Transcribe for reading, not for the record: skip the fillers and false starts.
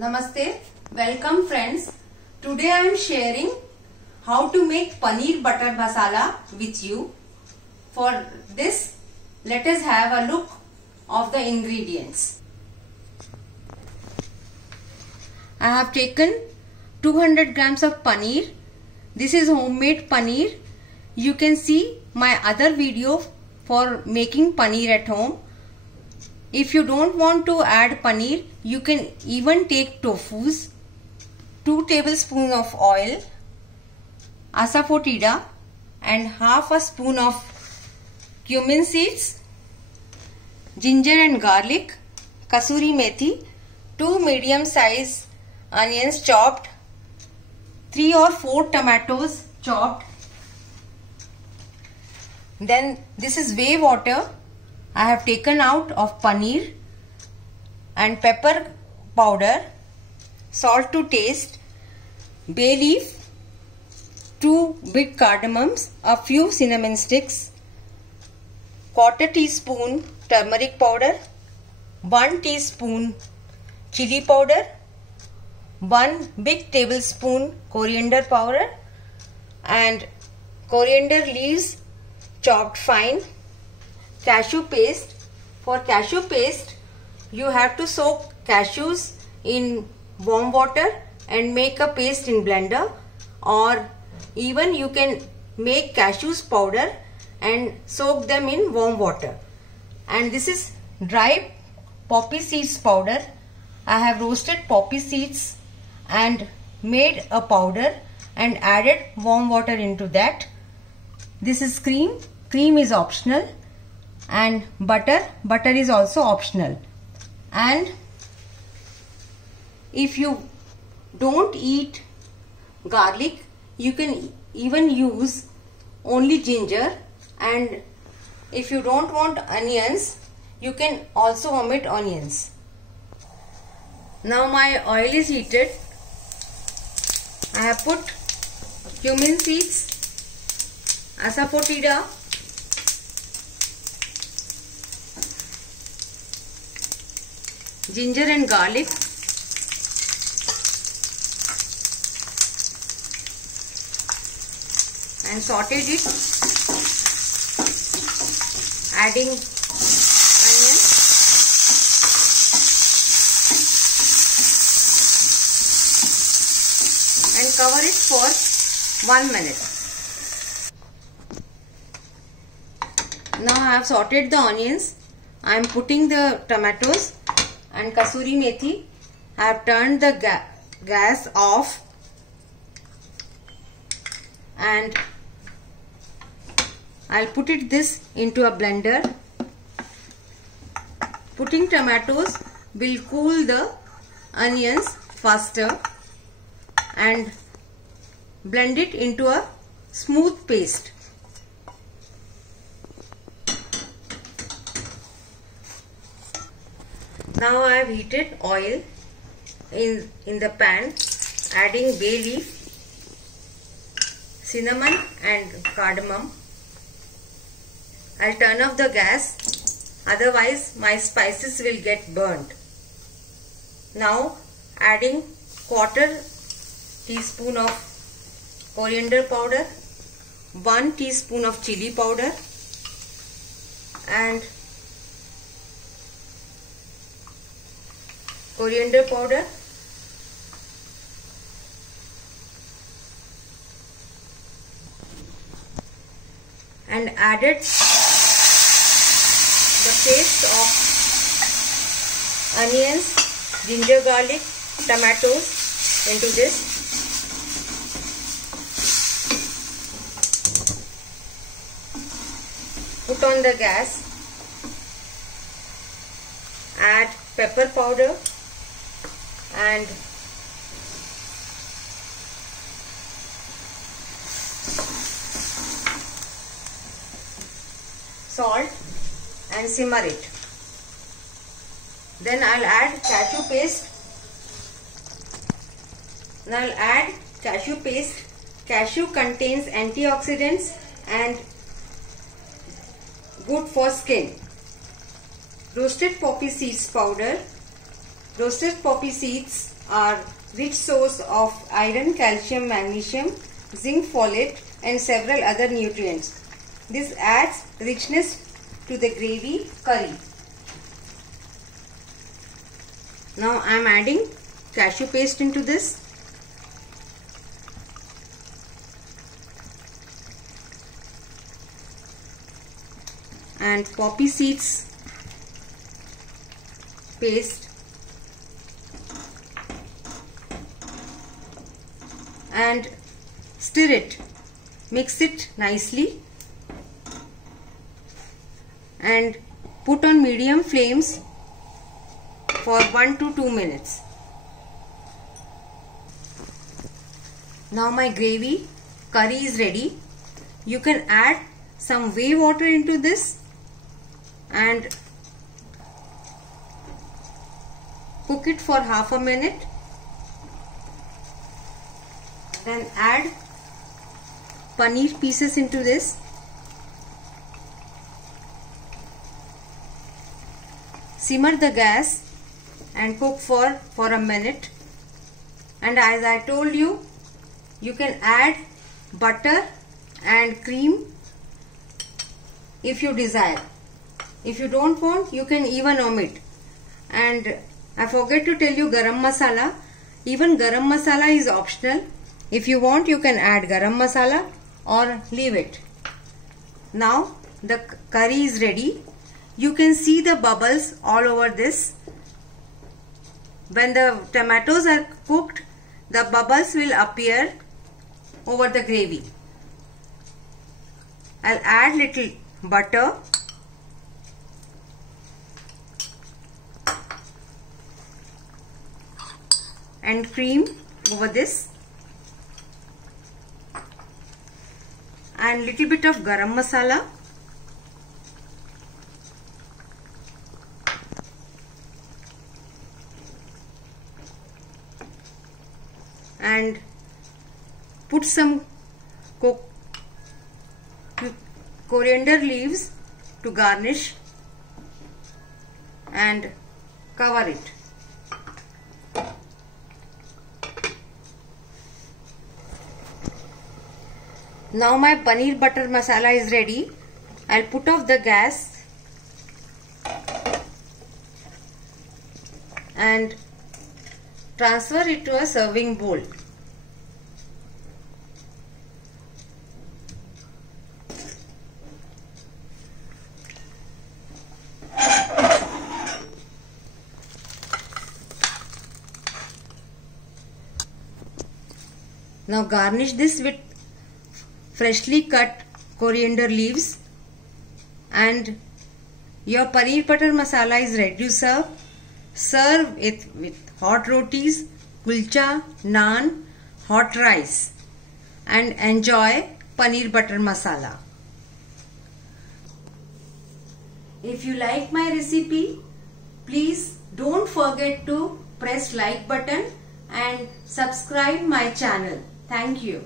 Namaste, welcome friends. Today I am sharing how to make paneer butter masala with you. For this, let us have a look of the ingredients. I have taken 200 grams of paneer. This is homemade paneer. You can see my other video for making paneer at home. If you don't want to add paneer, you can even take tofus, 2 tablespoons of oil, asafoetida and half a spoon of cumin seeds, ginger and garlic, kasuri methi, 2 medium size onions chopped, 3 or 4 tomatoes chopped. Then this is whey water I have taken out of paneer, and pepper powder, salt to taste, bay leaf, 2 big cardamoms, a few cinnamon sticks, 1/4 teaspoon turmeric powder, 1 teaspoon chili powder, 1 big tablespoon coriander powder and coriander leaves chopped fine. Cashew paste. For cashew paste, you have to soak cashews in warm water and make a paste in blender, or even you can make cashews powder and soak them in warm water. And this is dry poppy seeds powder. I have roasted poppy seeds and made a powder and added warm water into that. This is cream. Cream is optional. And butter is also optional. And if you don't eat garlic, you can even use only ginger, and if you don't want onions, you can also omit onions. Now my oil is heated. I have put cumin seeds, asafoetida, ginger and garlic, and sauteed it, adding onion, and cover it for 1 minute. Now I have sauteed the onions. I am putting the tomatoes and kasuri methi. I have turned the gas off and I'll put this into a blender. Putting tomatoes will cool the onions faster and blend it into a smooth paste. Now I have heated oil in the pan, adding bay leaf, cinnamon and cardamom. I'll turn off the gas, otherwise my spices will get burnt. Now adding 1/4 teaspoon of coriander powder, 1 teaspoon of chili powder and coriander powder, and added the paste of onions, ginger, garlic, tomatoes into this. Put on the gas, add pepper powder and salt and simmer it. Then I'll add cashew paste. Now I'll add cashew paste. Cashew contains antioxidants and good for skin. Roasted poppy seeds powder, Roasted poppy seeds are rich source of iron, calcium, magnesium, zinc, folate and several other nutrients. This adds richness to the gravy curry. Now I am adding cashew paste into this. And poppy seeds paste and stir it, mix it nicely and put on medium flames for 1 to 2 minutes. Now my gravy curry is ready. You can add some whey water into this and cook it for half a minute. Then add paneer pieces into this. Simmer the gas and cook for a minute. And as I told you, you can add butter and cream if you desire. If you don't want, you can even omit. And I forget to tell you garam masala. Even garam masala is optional. If you want, you can add garam masala or leave it. Now the curry is ready. You can see the bubbles all over this. When the tomatoes are cooked, the bubbles will appear over the gravy. I'll add little butter and cream over this and little bit of garam masala and put some coriander leaves to garnish and cover it. Now my paneer butter masala is ready. I'll put off the gas and transfer it to a serving bowl. Now garnish this with freshly cut coriander leaves and your paneer butter masala is ready to serve. Serve it with hot rotis, kulcha, naan, hot rice and enjoy paneer butter masala. If you like my recipe, please don't forget to press like button and subscribe my channel. Thank you.